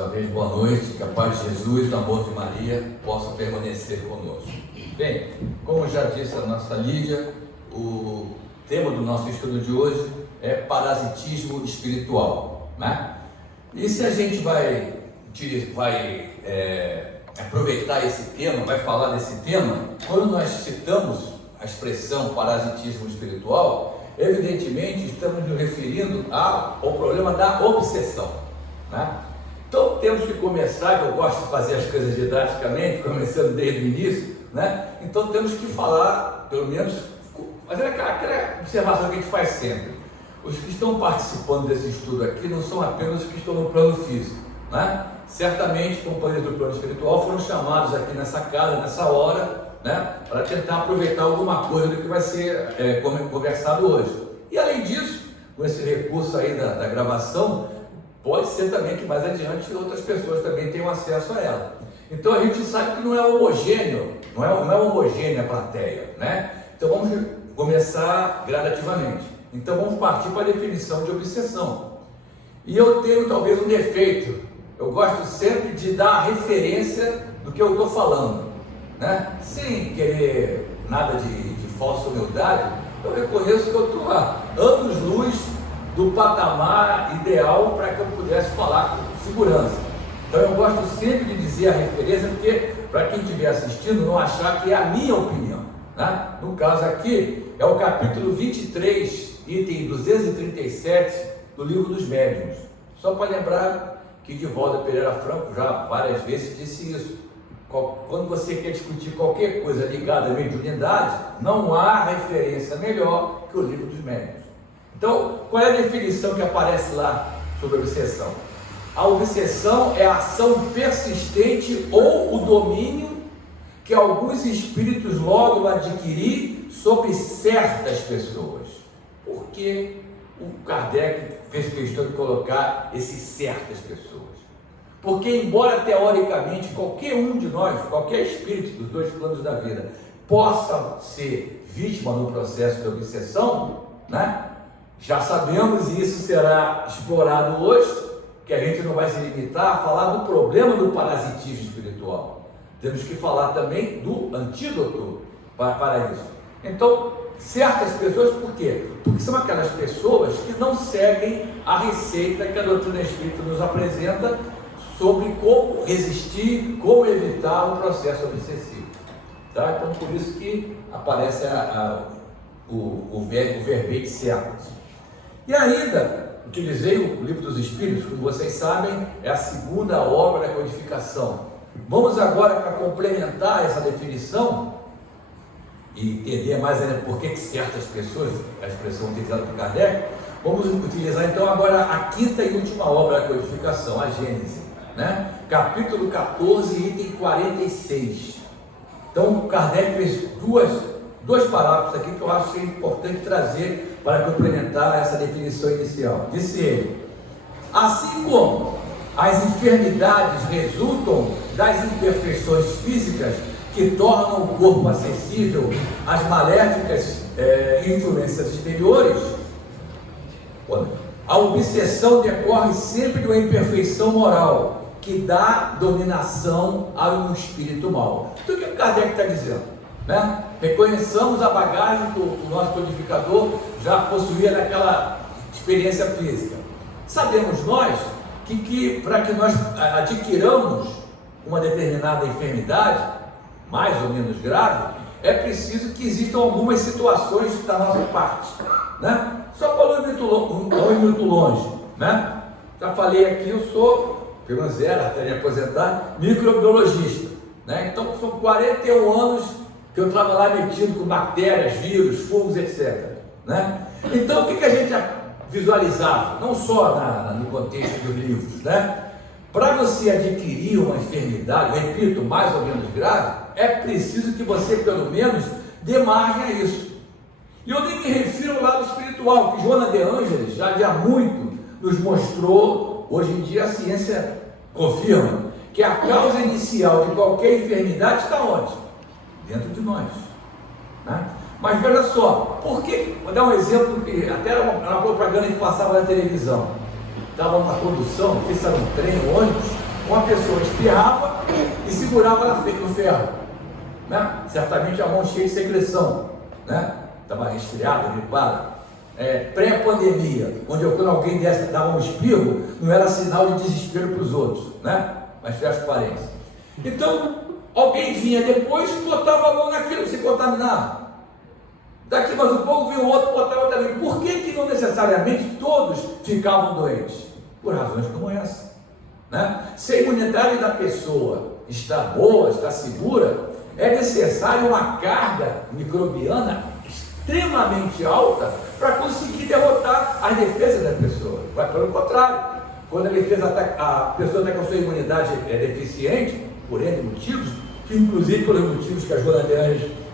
uma vez, boa noite, que a paz de Jesus e o amor de Maria possam permanecer conosco. Bem, como já disse a nossa Lídia, o tema do nosso estudo de hoje é parasitismo espiritual, né? E se a gente vai aproveitar esse tema, vai falar desse tema, quando nós citamos a expressão parasitismo espiritual, evidentemente estamos nos referindo ao problema da obsessão, né? Então temos que começar, eu gosto de fazer as coisas didaticamente, começando desde o início, né? Então temos que falar, pelo menos, fazer aquela observação que a gente faz sempre. Os que estão participando desse estudo aqui não são apenas os que estão no plano físico, né? Certamente, companheiros do plano espiritual foram chamados aqui nessa casa, nessa hora, né? Para tentar aproveitar alguma coisa do que vai ser conversado hoje. E além disso, com esse recurso aí da gravação, pode ser também que mais adiante outras pessoas também tenham acesso a ela. Então a gente sabe que não é homogêneo, não é homogênea a plateia, né? Então vamos começar gradativamente. Então vamos partir para a definição de obsessão. E eu tenho talvez um defeito, eu gosto sempre de dar a referência do que eu estou falando, né? Sem querer nada de falsa humildade, eu reconheço que eu estou a anos-luz do patamar ideal para que eu pudesse falar com segurança. Então eu gosto sempre de dizer a referência, porque para quem estiver assistindo não achar que é a minha opinião, né? No caso aqui é o capítulo 23, item 237 do Livro dos Médiuns. Só para lembrar que Divaldo Pereira Franco já várias vezes disse isso. Quando você quer discutir qualquer coisa ligada à mediunidade, não há referência melhor que o Livro dos Médiuns. Então, qual é a definição que aparece lá sobre a obsessão? A obsessão é a ação persistente ou o domínio que alguns espíritos logram adquirir sobre certas pessoas. Por que o Kardec fez questão de colocar esses certas pessoas? Porque, embora teoricamente qualquer um de nós, qualquer espírito dos dois planos da vida, possa ser vítima no processo de obsessão, né? Já sabemos, e isso será explorado hoje, que a gente não vai se limitar a falar do problema do parasitismo espiritual. Temos que falar também do antídoto para isso. Então, certas pessoas, por quê? Porque são aquelas pessoas que não seguem a receita que a doutrina espírita nos apresenta sobre como resistir, como evitar o processo obsessivo. Tá? Então, por isso que aparece o verbete certo. E ainda, utilizei o Livro dos Espíritos, como vocês sabem, é a segunda obra da codificação. Vamos agora, para complementar essa definição e entender mais ainda por que certas pessoas, a expressão utilizada por Kardec, vamos utilizar então agora a quinta e última obra da codificação, a Gênese, né? Capítulo 14, item 46. Então, Kardec fez dois parágrafos aqui que eu acho que é importante trazer para complementar essa definição inicial. Disse ele: assim como as enfermidades resultam das imperfeições físicas que tornam o corpo acessível às maléficas influências exteriores, a obsessão decorre sempre de uma imperfeição moral que dá dominação a um espírito mau. Então o que o Kardec está dizendo? Né? Reconheçamos a bagagem que o nosso codificador já possuía naquela experiência física. Sabemos nós que para que nós adquiramos uma determinada enfermidade, mais ou menos grave, é preciso que existam algumas situações da nossa parte, né? Só para não ir muito longe, né? Já falei aqui, eu sou, pelo menos até me aposentar, microbiologista, né? Então são 41 anos que eu trabalho lá metido com bactérias, vírus, fungos, etc. Né? Então, o que a gente visualizava? Não só no contexto dos livros, né? Para você adquirir uma enfermidade, repito, mais ou menos grave, é preciso que você, pelo menos, dê margem a isso. E eu nem me refiro ao lado espiritual, que Joana de Ângeles já há muito nos mostrou, hoje em dia a ciência confirma, que a causa inicial de qualquer enfermidade está onde? Dentro de nós, né? Mas veja só, por que? Vou dar um exemplo que até era uma propaganda que passava na televisão. Estava uma condução, não sei se era um trem, um ônibus, uma pessoa espirrava e segurava no ferro, né? Certamente a mão cheia de secreção, né? Estava resfriada, gripada. Pré-pandemia, onde quando alguém dava um espirro, não era sinal de desespero para os outros, né? Mas transparência. Então, alguém vinha depois e botava a mão naquilo, se contaminava. Daqui mais um pouco vinha o outro, botava também. Por que não necessariamente todos ficavam doentes? Por razões como essa, né? Se a imunidade da pessoa está boa, está segura, é necessário uma carga microbiana extremamente alta para conseguir derrotar as defesas da pessoa. Mas pelo contrário, quando a pessoa está com a sua imunidade deficiente, por N motivos, inclusive pelos motivos que as Joana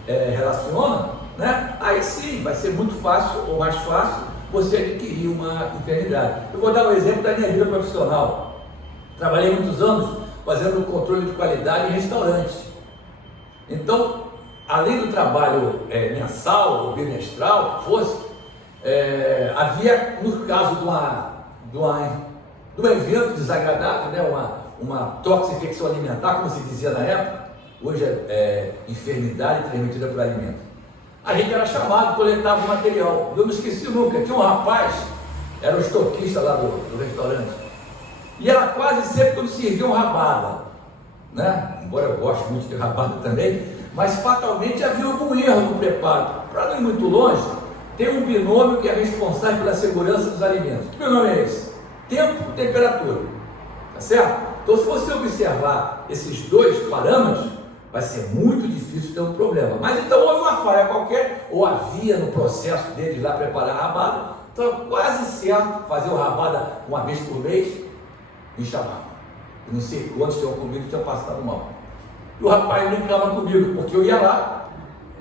relacionam, né? Aí sim vai ser muito fácil ou mais fácil você adquirir uma enfermidade. Eu vou dar um exemplo da minha vida profissional. Trabalhei muitos anos fazendo controle de qualidade em restaurantes. Então, além do trabalho mensal ou bimestral, que fosse, havia, no caso de um evento desagradável, né, uma toxinfecção alimentar, como se dizia na época, hoje enfermidade transmitida por alimento. A gente era chamado, coletava o material. Eu não esqueci nunca, tinha um rapaz, era o estoquista lá do restaurante, e era quase sempre quando serviam rabada, né? Embora eu goste muito de rabada também, mas fatalmente havia algum erro no preparo. Para não ir muito longe, tem um binômio que é responsável pela segurança dos alimentos. Que binômio é esse? Tempo e temperatura, tá certo? Então, se você observar esses dois parâmetros, vai ser muito difícil ter um problema. Mas então houve uma falha qualquer, ou havia no processo deles lá preparar a rabada, então é quase certo fazer o rabada uma vez por mês, me chamavam. Não sei quantos tinham comido e tinham passado mal. E o rapaz brincava comigo, porque eu ia lá,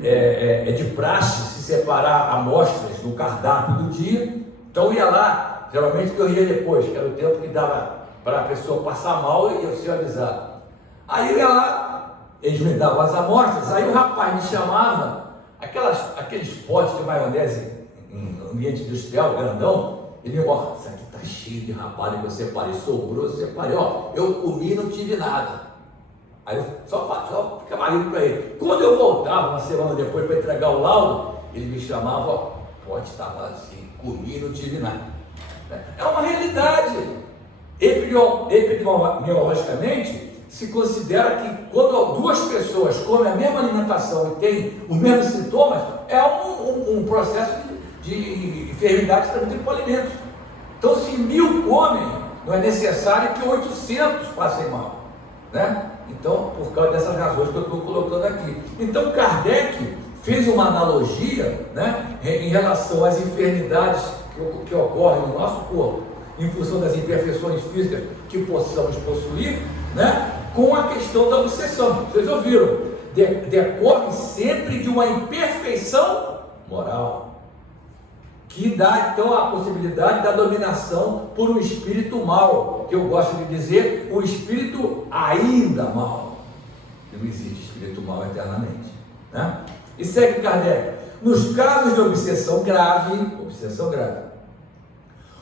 é de praxe se separar amostras do cardápio do dia, então eu ia lá, geralmente eu ia depois, que era o tempo que dava para a pessoa passar mal e eu ser avisado. Aí eu ia lá, eles me davam as amostras, aí o rapaz me chamava, aqueles potes de maionese em ambiente industrial, grandão, ele me falava, isso aqui está cheio de rabada que eu separei, sobrou, eu separei, ó, eu comi e não tive nada. Aí eu só ficava rindo para ele. Quando eu voltava, uma semana depois, para entregar o laudo, ele me chamava, ó, pode estar assim, comi e não tive nada. É uma realidade. Epidemiologicamente, se considera que quando duas pessoas comem a mesma alimentação e têm os mesmos sintomas, é um processo de enfermidade transmitida por alimentos. Então, se 1000 comem, não é necessário que 800 passem mal, né? Então, por causa dessas razões que eu estou colocando aqui. Então, Kardec fez uma analogia, né, em relação às enfermidades que ocorrem no nosso corpo, em função das imperfeições físicas que possamos possuir, né, com a questão da obsessão. Vocês ouviram? Decorre sempre de uma imperfeição moral, que dá então a possibilidade da dominação por um espírito mau, que eu gosto de dizer, um espírito ainda mau. Não existe espírito mau eternamente, né? E segue Kardec. Nos casos de obsessão grave,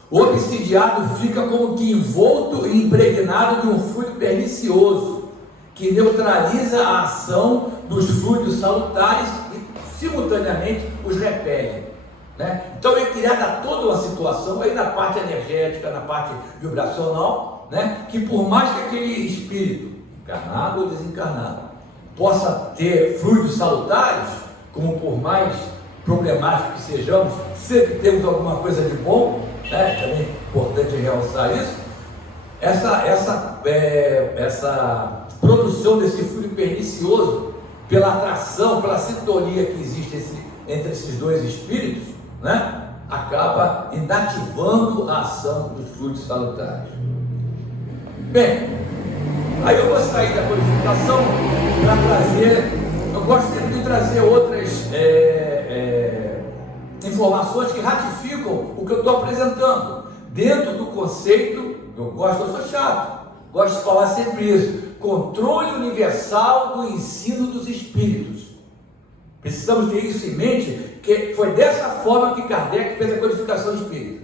o obsidiado fica como que envolto e impregnado de um fluido pernicioso, que neutraliza a ação dos fluidos salutares e simultaneamente os repele, né? Então é criada toda uma situação aí na parte energética, na parte vibracional, né? Que por mais que aquele espírito, encarnado ou desencarnado, possa ter fluidos salutares, como por mais problemáticos que sejamos, sempre temos alguma coisa de bom, né? Também é importante realçar isso. Essa produção desse fluido pernicioso, pela atração, pela sintonia que existe entre esses dois espíritos, né, acaba inativando a ação dos fluidos salutares. Bem, aí eu vou sair da codificação para trazer, eu gosto sempre de trazer outras informações que ratificam o que eu estou apresentando, dentro do conceito, eu sou chato, gosto de falar sempre isso, controle universal do ensino dos espíritos. Precisamos ter isso em mente, que foi dessa forma que Kardec fez a codificação espírita,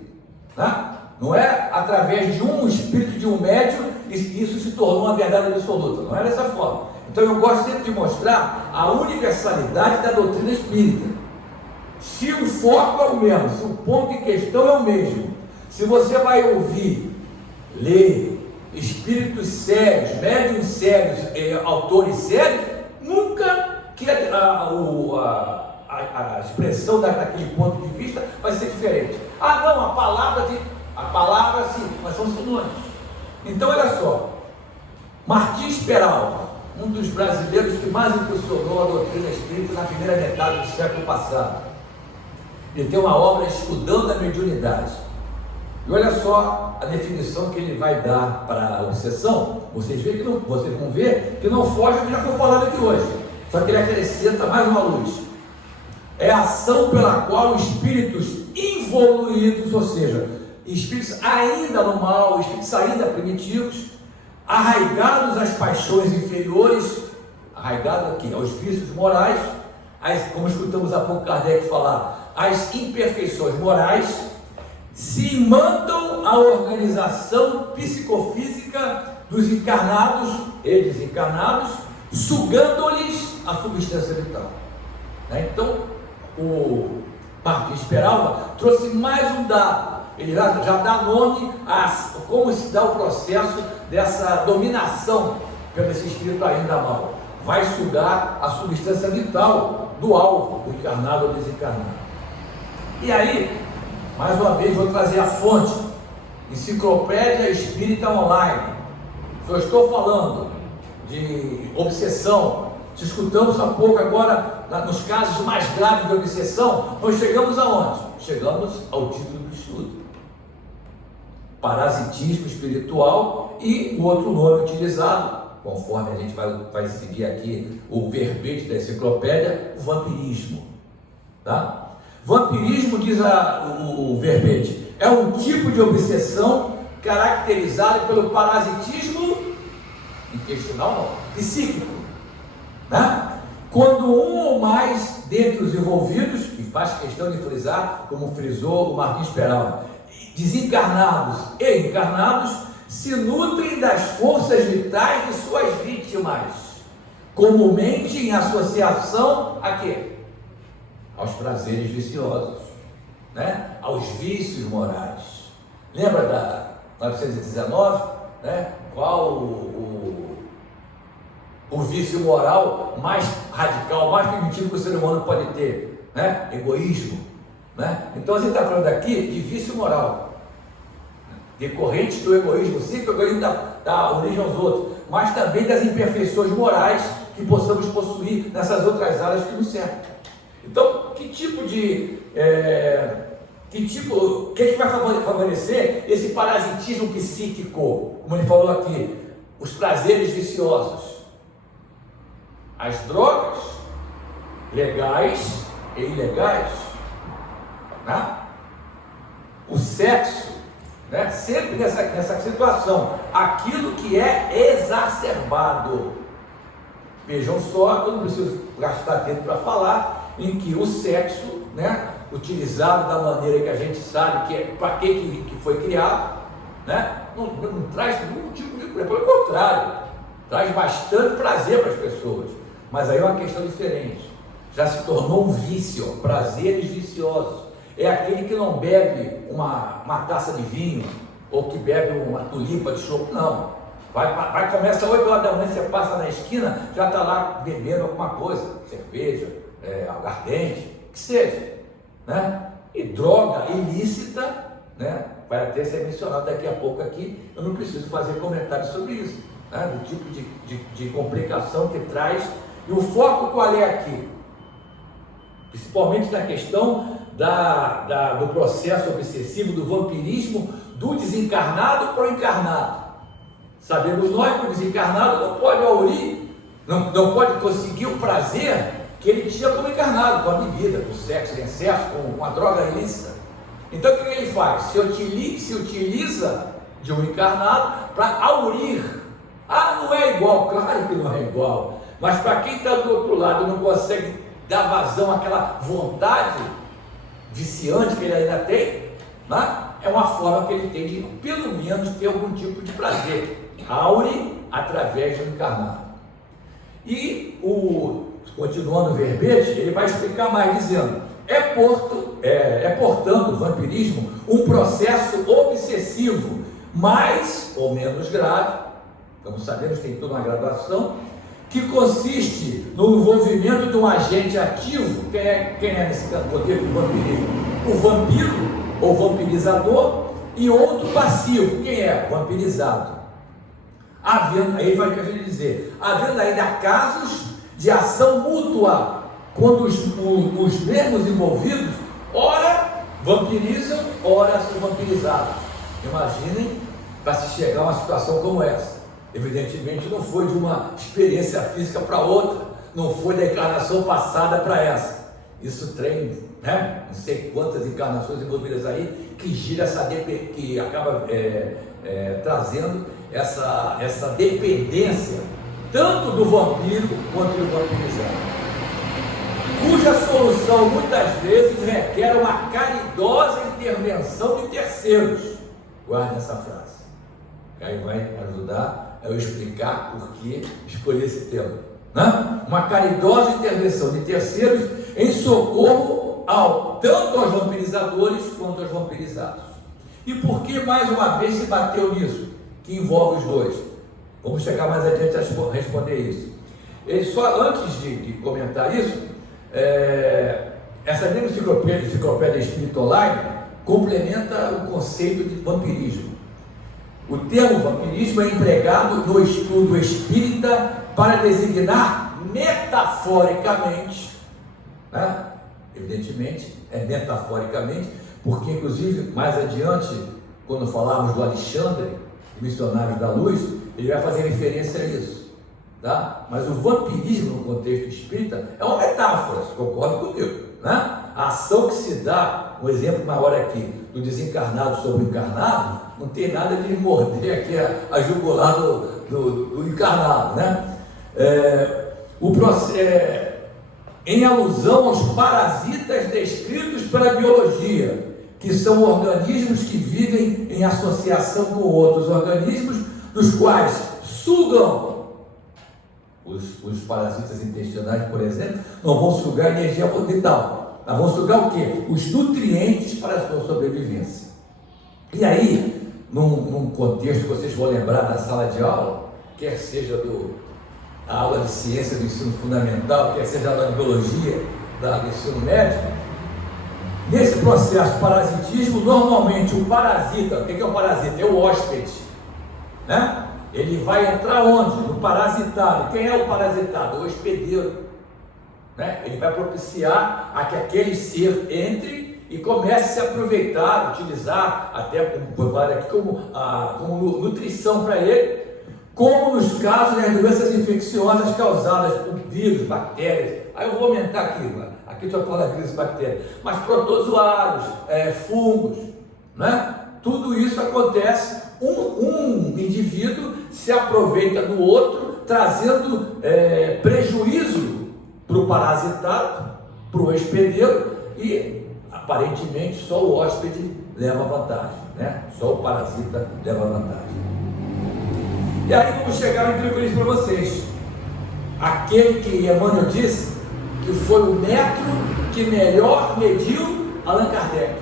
né? Não é através de um espírito de um médium e isso se tornou uma verdade absoluta. Não é dessa forma. Então eu gosto sempre de mostrar a universalidade da doutrina espírita. Se o foco é o mesmo, se o ponto em questão é o mesmo, se você vai ouvir, ler espíritos sérios, médiuns sérios, autores sérios, nunca que a expressão daquele ponto de vista vai ser diferente. Ah, não, a palavra sim, mas são sinônimos. Então, olha só, Martins Peralva, um dos brasileiros que mais impulsionou a doutrina espírita na primeira metade do século passado, ele tem uma obra Estudando a Mediunidade. E olha só a definição que ele vai dar para a obsessão. Vocês vão ver que não foge do que já foi falado aqui hoje. Só que ele acrescenta mais uma luz. É a ação pela qual espíritos involuídos, ou seja, espíritos ainda no mal, espíritos ainda primitivos, arraigados às paixões inferiores, arraigados aqui aos vícios morais, como escutamos há pouco Kardec falar, as imperfeições morais, se imandam à organização psicofísica dos encarnados e desencarnados, sugando-lhes a substância vital. Então, o Martins Peralva trouxe mais um dado. Ele já dá nome a como se dá o processo dessa dominação pelo esse espírito ainda mal. Vai sugar a substância vital do alvo, do encarnado ou desencarnado. E aí, mais uma vez, vou trazer a fonte, Enciclopédia Espírita Online. Se eu estou falando de obsessão, se escutamos há pouco agora, nos casos mais graves de obsessão, nós chegamos aonde? Chegamos ao título do estudo: Parasitismo espiritual, e o outro nome utilizado, conforme a gente vai seguir aqui o verbete da enciclopédia, vampirismo. Tá? Vampirismo, diz o verbete, é um tipo de obsessão caracterizado pelo parasitismo intestinal, não, psíquico, né? Quando um ou mais dentre os envolvidos, e faz questão de frisar, como frisou o Martins Peralva, desencarnados e encarnados, se nutrem das forças vitais de suas vítimas, comumente em associação a quê? Aos prazeres viciosos, né? Aos vícios morais. Lembra da 919, né? Qual o vício moral mais radical, mais primitivo que o ser humano pode ter, né? Egoísmo, né? Então a gente está falando aqui de vício moral, decorrentes do egoísmo. Sim, que o egoísmo dá origem aos outros, mas também das imperfeições morais que possamos possuir nessas outras áreas que nos cercam. Então, que vai favorecer esse parasitismo psíquico? Como ele falou aqui, os prazeres viciosos, as drogas legais e ilegais, né? O sexo, né? Sempre nessa situação, aquilo que é exacerbado. Vejam só, eu não preciso gastar tempo para falar, em que o sexo, né, utilizado da maneira que a gente sabe que é para que foi criado, né, não traz nenhum tipo de problema, pelo contrário, traz bastante prazer para as pessoas, mas aí é uma questão diferente. Já se tornou um vício, prazeres viciosos. É aquele que não bebe uma taça de vinho, ou que bebe uma tulipa de chopp, não. Começa 8 horas da manhã, você passa na esquina, já está lá bebendo alguma coisa, cerveja, aguardente, que seja, né? E droga ilícita, né? Vai até ser mencionado daqui a pouco aqui, eu não preciso fazer comentários sobre isso, né? Do tipo de complicação que traz. E o foco qual é aqui? Principalmente na questão do processo obsessivo, do vampirismo, do desencarnado para o encarnado. Sabemos nós que o desencarnado não pode aurir, não pode conseguir o prazer que ele tinha como encarnado, com a bebida, com o sexo em excesso, com a droga ilícita. Então o que ele faz? Se utiliza de um encarnado para aurir. Ah, não é igual, claro que não é igual, mas para quem está do outro lado não consegue dar vazão àquela vontade viciante que ele ainda tem, né? é uma forma que ele tem de, pelo menos, ter algum tipo de prazer. Aure através do encarnado. E, continuando o verbete, ele vai explicar mais, dizendo: portanto, o vampirismo um processo obsessivo, mais ou menos grave, como sabemos, tem toda uma graduação, que consiste no envolvimento de um agente ativo. Quem é nesse contexto do vampirismo? O vampiro, ou vampirizador, e outro passivo. Quem é? O vampirizado. Aí ele vai querer dizer, havendo ainda casos de ação mútua, quando os mesmos envolvidos, ora vampirizam, ora são vampirizados. Imaginem para se chegar a uma situação como essa. Evidentemente não foi de uma experiência física para outra, não foi da encarnação passada para essa. Isso tem, né? Não sei quantas encarnações envolvidas aí, que gira que acaba trazendo essa dependência, tanto do vampiro quanto do vampirizado, cuja solução muitas vezes requer uma caridosa intervenção de terceiros. Guarde essa frase, aí vai ajudar a eu explicar por que escolhi esse tema, né? Uma caridosa intervenção de terceiros em socorro tanto aos vampirizadores quanto aos vampirizados. E por que mais uma vez se bateu nisso, que envolve os dois? Vamos chegar mais adiante a responder isso. Ele só antes de comentar isso, essa mesma enciclopédia Espírita Online complementa o conceito de vampirismo. O termo vampirismo é empregado no estudo espírita para designar metaforicamente, né? Evidentemente é metaforicamente, porque inclusive mais adiante, quando falarmos do Alexandre, missionários da luz, ele vai fazer referência a isso, tá? Mas o vampirismo no contexto espírita é uma metáfora, você concorda comigo, né? A ação que se dá, um exemplo maior aqui, do desencarnado sobre o encarnado, não tem nada de morder aqui a jugular do encarnado, né? Em alusão aos parasitas descritos pela biologia, que são organismos que vivem em associação com outros organismos, dos quais sugam, os parasitas intestinais, por exemplo, não vão sugar energia vital, mas vão sugar o quê? Os nutrientes para a sua sobrevivência. E aí, num contexto que vocês vão lembrar da sala de aula, quer seja a aula de ciência do ensino fundamental, quer seja a aula de biologia do ensino médio, nesse processo de parasitismo, normalmente o parasita, o que é o parasita? É o hóspede, né? Ele vai entrar onde? No parasitado. Quem é o parasitado? O hospedeiro, né? Ele vai propiciar a que aquele ser entre e comece a se aproveitar, utilizar até como nutrição para ele, como nos casos das doenças infecciosas causadas por vírus, bactérias. Aí eu vou aumentar aqui, mano. Aqui eu estou falando de vírus e bactérias, mas protozoários, fungos, né? Tudo isso acontece, um indivíduo se aproveita do outro, trazendo prejuízo para o parasitado, para o hospedeiro, e aparentemente só o hóspede leva vantagem, né? Só o parasita leva vantagem. E aí vamos chegar ao tranquilismo para vocês. Aquele que Emmanuel disse que foi o metro que melhor mediu Allan Kardec.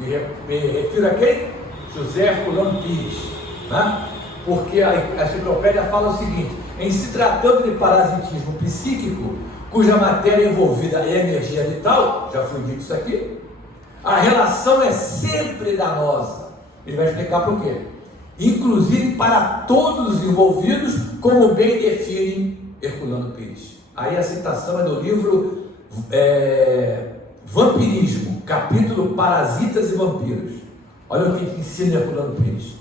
Me refiro a quem? José Herculano Pires, né? Porque a enciclopédia fala o seguinte: em se tratando de parasitismo psíquico, cuja matéria envolvida é energia vital, já foi dito isso aqui, a relação é sempre danosa. Ele vai explicar por quê. Inclusive para todos os envolvidos, como bem define Herculano Pires. Aí a citação é do livro Vampirismo, capítulo Parasitas e Vampiros. Olha o que ensina Herculano Pires.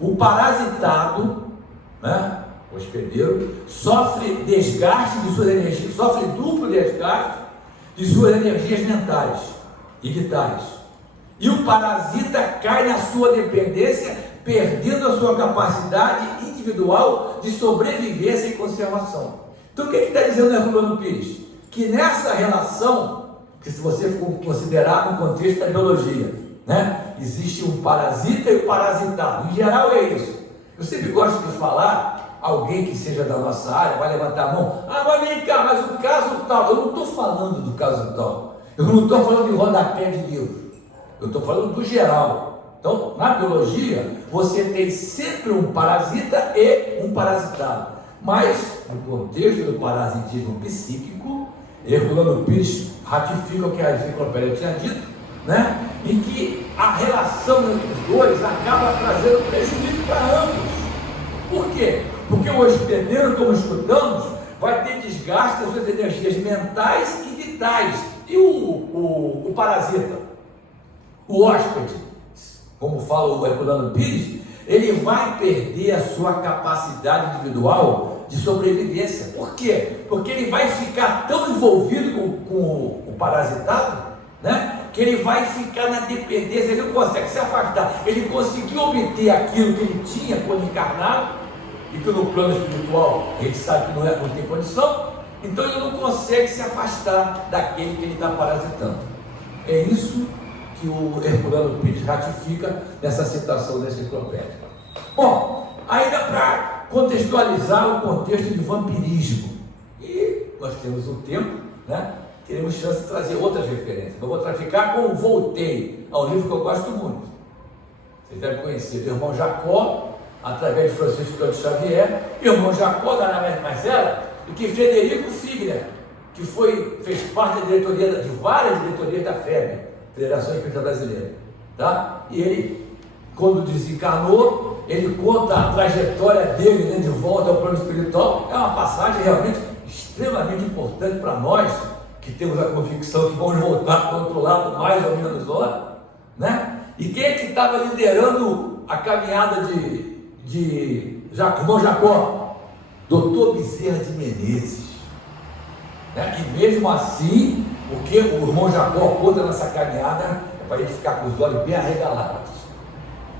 O parasitado, né, o hospedeiro, sofre desgaste de suas energias, sofre duplo desgaste de suas energias mentais e vitais. E o parasita cai na sua dependência, perdendo a sua capacidade individual de sobrevivência e conservação. Então o que está dizendo Herculano Pires? Que nessa relação, que se você for considerar no contexto da biologia, né, Existe um parasita e o parasitado. Em geral é isso. Eu sempre gosto de falar, alguém que seja da nossa área vai levantar a mão. Ah, mas vem cá, mas o caso tal. Eu não estou falando do caso tal. Eu não estou falando de rodapé de livro. Eu estou falando do geral. Então, na biologia, você tem sempre um parasita e um parasitado. Mas, no contexto do parasitismo psíquico, Herculano Pires ratifica o que a enciclopédia tinha dito, né? Em que a relação entre os dois acaba trazendo prejuízo para ambos. Por quê? Porque o hospedeiro, como escutamos, vai ter desgaste das suas energias mentais e vitais. E o parasita, o hóspede, como fala o Herculano Pires, ele vai perder a sua capacidade individual de sobrevivência. Por quê? Porque ele vai ficar tão envolvido com o parasitado, né? Que ele vai ficar na dependência, ele não consegue se afastar. Ele conseguiu obter aquilo que ele tinha quando encarnado, e que no plano espiritual ele sabe que não tem condição, então ele não consegue se afastar daquele que ele está parasitando. É isso que o Herculano Pires ratifica nessa citação da enciclopédia. Bom, ainda para contextualizar o contexto de vampirismo, e nós temos um tempo, né? Teremos chance de trazer outras referências. Eu vou ficar com o Voltaire, um livro que eu gosto muito. Vocês devem conhecer, do irmão Jacó, através de Francisco Cândido Xavier, irmão Jacó da Ana Marcela, e que Frederico Figner, que fez parte da diretoria, de várias diretorias da FEB, Federação Espírita Brasileira, tá? E ele, quando desencarnou, ele conta a trajetória dele, né, de volta ao plano espiritual. É uma passagem realmente extremamente importante para nós, que temos a convicção que vamos voltar para o outro lado mais ou menos hora, né? E quem é que estava liderando a caminhada de irmão Jacó? Doutor Bezerra de Menezes, né? E mesmo assim, o que o irmão Jacó conta nessa caminhada é para ele ficar com os olhos bem arregalados.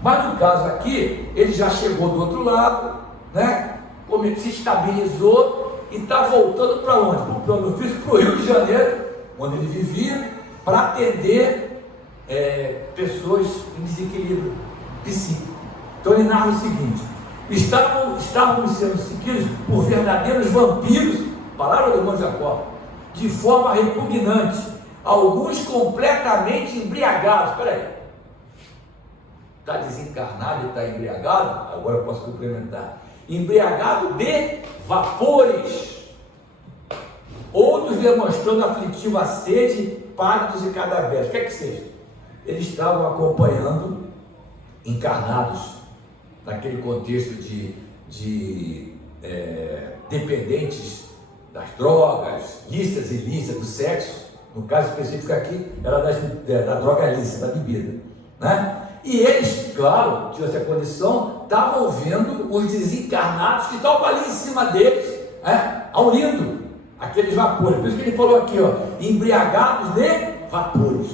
Mas no caso aqui, ele já chegou do outro lado, né? Se estabilizou e está voltando para onde? Para o plano físico, para o Rio de Janeiro, onde ele vivia, para atender pessoas em desequilíbrio psíquico. Então ele narra o seguinte: estávamos sendo seguidos por verdadeiros vampiros, palavra do irmão Jacó, de forma repugnante, alguns completamente embriagados. Espera aí, está desencarnado e está embriagado? Agora eu posso complementar. Embriagado de vapores, outros demonstrando aflitiva sede, pálidos e cadavéricos. O que é que seja? Eles estavam acompanhando encarnados naquele contexto de dependentes das drogas, lícitas e ilícitas, do sexo. No caso específico aqui, era da droga lícita, da bebida, né? E eles, claro, tinham essa condição, estavam vendo os desencarnados que estavam ali em cima deles, aurindo aqueles vapores. Por isso que ele falou aqui, ó, embriagados de vapores.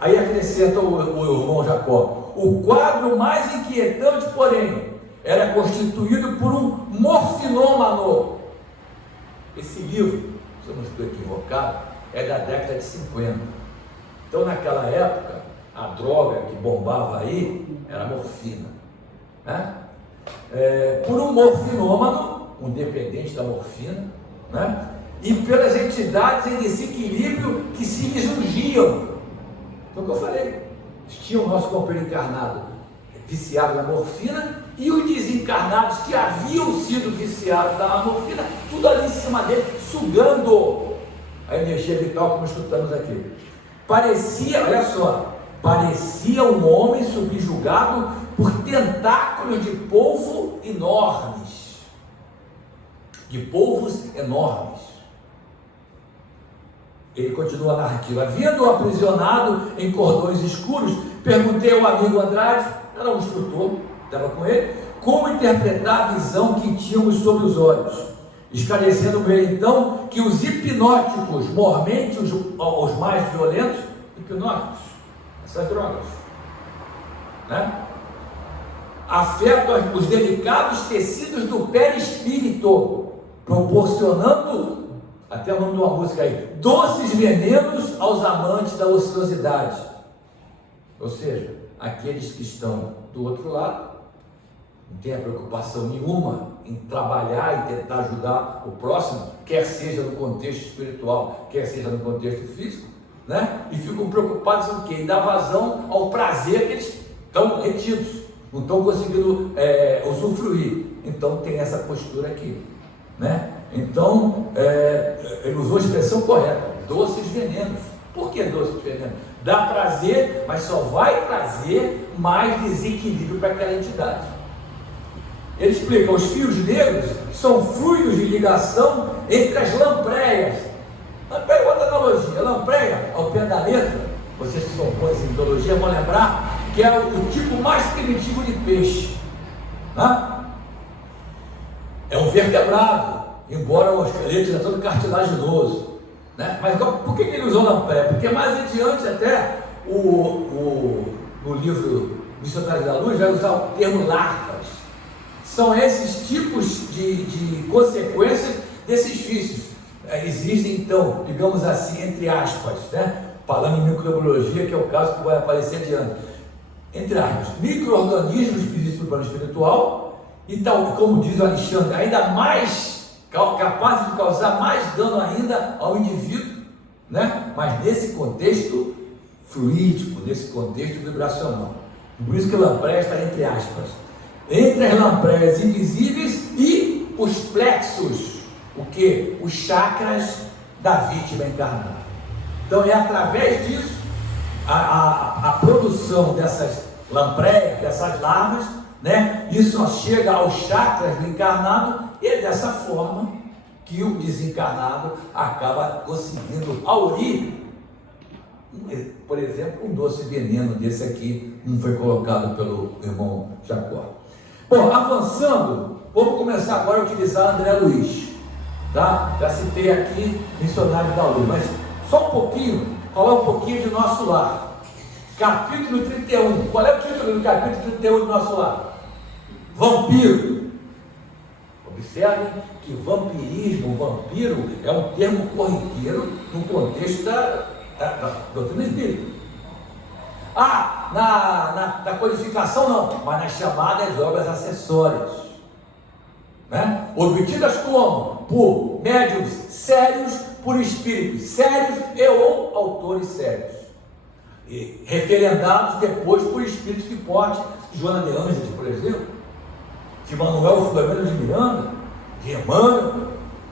Aí acrescenta o irmão Jacó: o quadro mais inquietante, porém, era constituído por um morfinômano. Esse livro, se eu não estou equivocado, é da década de 50. Então, naquela época, a droga que bombava aí era a morfina, né? Por um morfinômano, um dependente da morfina, né? E pelas entidades em desequilíbrio que se lhes ungiam. Então, o que eu falei, eles tinham o nosso companheiro encarnado viciado na morfina, e os desencarnados que haviam sido viciados na morfina, tudo ali em cima dele, sugando a energia vital, como escutamos aqui. Parecia, olha só, parecia um homem subjugado por tentáculos de polvo enormes. De polvos enormes. Ele continua a narrativa: havendo-o aprisionado em cordões escuros, perguntei ao amigo Andrade, era um instrutor, estava com ele, como interpretar a visão que tínhamos sobre os olhos, esclarecendo-me ele então que os hipnóticos, mormente os mais violentos, hipnóticos, essas drogas, né, afetam os delicados tecidos do perispírito, proporcionando, até o nome de uma música aí, doces venenos aos amantes da ociosidade. Ou seja, aqueles que estão do outro lado não têm a preocupação nenhuma em trabalhar e tentar ajudar o próximo, quer seja no contexto espiritual, quer seja no contexto físico, né? E ficam preocupados em quê? Em dar vazão ao prazer que eles estão retidos, não estão conseguindo usufruir. Então tem essa postura aqui, né? Então ele usou a expressão correta, doces venenos. Por que doces venenos? Dá prazer, mas só vai trazer mais desequilíbrio para aquela entidade. Ele explica: os fios negros são fluidos de ligação entre as lampreias. Pega outra analogia: lampreia, ao pé da letra, vocês que são bons em biologia vão lembrar que é o tipo mais primitivo de peixe, né? É um vertebrado, embora o esqueleto seja todo cartilaginoso, né? Mas por que ele usou lampreia? Porque mais adiante até no livro Missionários da Luz vai usar o termo larvas. São esses tipos de consequências desses vícios. Existem então, digamos assim, entre aspas, né? Falando em microbiologia, que é o caso que vai aparecer adiante, entre aspas, micro-organismos que existem no plano espiritual e tal, como diz o Alexandre, ainda mais capazes de causar mais dano ainda ao indivíduo, né? Mas nesse contexto fluídico, nesse contexto vibracional. Por isso que lampreia está entre aspas. Entre as lampreias invisíveis e os plexos, o que? Os chakras da vítima encarnada. Então é através disso a produção dessas lampreias, dessas larvas, né? Isso só chega aos chakras do encarnado e é dessa forma que o desencarnado acaba conseguindo aurir, por exemplo, um doce veneno desse aqui, não foi colocado pelo irmão Jacó. Bom, avançando, vamos começar agora a utilizar André Luiz, tá? Já citei aqui Missionário da Luz, mas só um pouquinho, falar um pouquinho de Nosso Lar. Capítulo 31, qual é o título do capítulo 31 do Nosso Lar? Vampiro. Observem que vampirismo, vampiro, é um termo corriqueiro no contexto da doutrina espírita. Na codificação não, mas nas chamadas obras acessórias, né? Obtidas como? Por médiuns sérios, por espíritos sérios e ou autores sérios, e referendados depois por espíritos de porte, de Joana de Ângeles, por exemplo, de Manuel Filomeno de Miranda, de Emmanuel,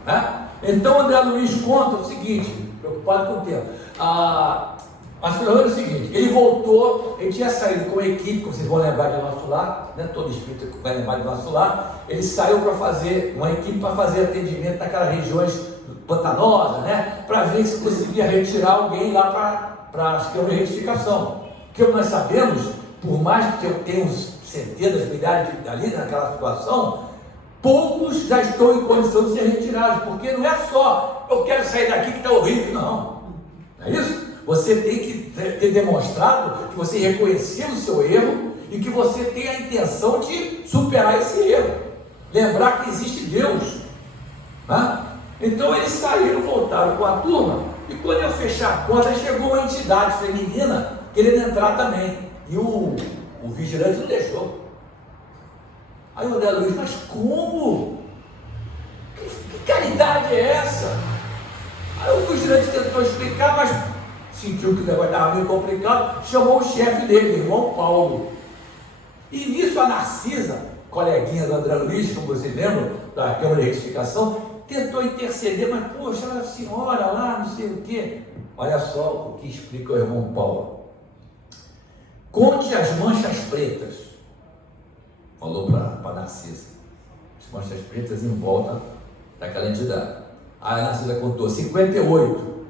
né? Então André Luiz conta o seguinte, preocupado com o tempo. Mas pelo menos é o seguinte, ele voltou, ele tinha saído com uma equipe, como vocês vão lembrar de Nosso Lar, né? Todo espírito vai lembrar de Nosso Lar. Ele saiu para fazer uma equipe para fazer atendimento naquelas regiões pantanosas, né? Para ver se conseguia retirar alguém lá para as câmaras de retificação. Porque nós sabemos, por mais que tenhamos centenas, milhares ali naquela situação, poucos já estão em condição de ser retirados, porque não é só eu quero sair daqui que está horrível, não é isso? Você tem que ter demonstrado que você reconheceu o seu erro e que você tem a intenção de superar esse erro, lembrar que existe Deus, né? Então eles saíram, voltaram com a turma, e quando eu fechar a porta, chegou uma entidade feminina querendo entrar também, e o vigilante não deixou. Aí o André Luiz: mas como? Que caridade é essa? Aí o vigilante tentou explicar, mas sentiu que o negócio estava meio complicado, chamou o chefe dele, irmão Paulo. E nisso a Narcisa, coleguinha do André Luiz, como vocês lembram, da Câmara de Retificação, tentou interceder, mas poxa, a senhora lá, não sei o quê. Olha só o que explica o irmão Paulo. Conte as manchas pretas, falou para Narcisa, as manchas pretas em volta daquela entidade. Aí a Narcisa contou 58.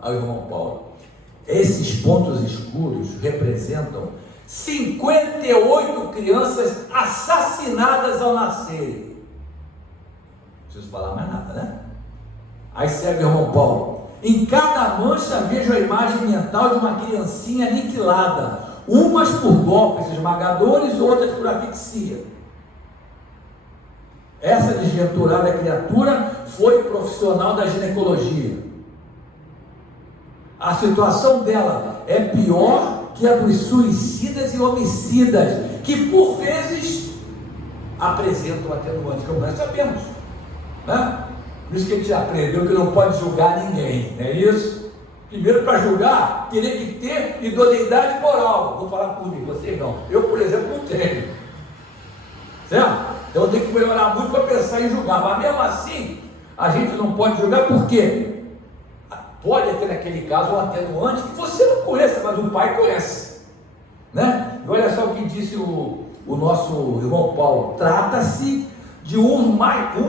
Aí o irmão Paulo: esses pontos escuros representam 58 crianças assassinadas ao nascerem. Não preciso falar mais nada, né? Aí segue o irmão Paulo: em cada mancha vejo a imagem mental de uma criancinha aniquilada, umas por golpes esmagadores, outras por asfixia. Essa desventurada criatura foi profissional da ginecologia. A situação dela é pior que é dos suicidas e homicidas, que por vezes apresentam atenuantes, como nós sabemos, né? Por isso que a gente aprendeu que não pode julgar ninguém, não é isso? Primeiro, para julgar, teria que ter idoneidade moral. Vou falar por mim, vocês não. Eu, por exemplo, não tenho. Certo? Então eu tenho que melhorar muito para pensar em julgar. Mas mesmo assim, a gente não pode julgar por quê? Pode ter naquele caso um atenuante que você não conheça, mas o pai conhece. Né? E olha só o que disse o nosso irmão Paulo. Trata-se de um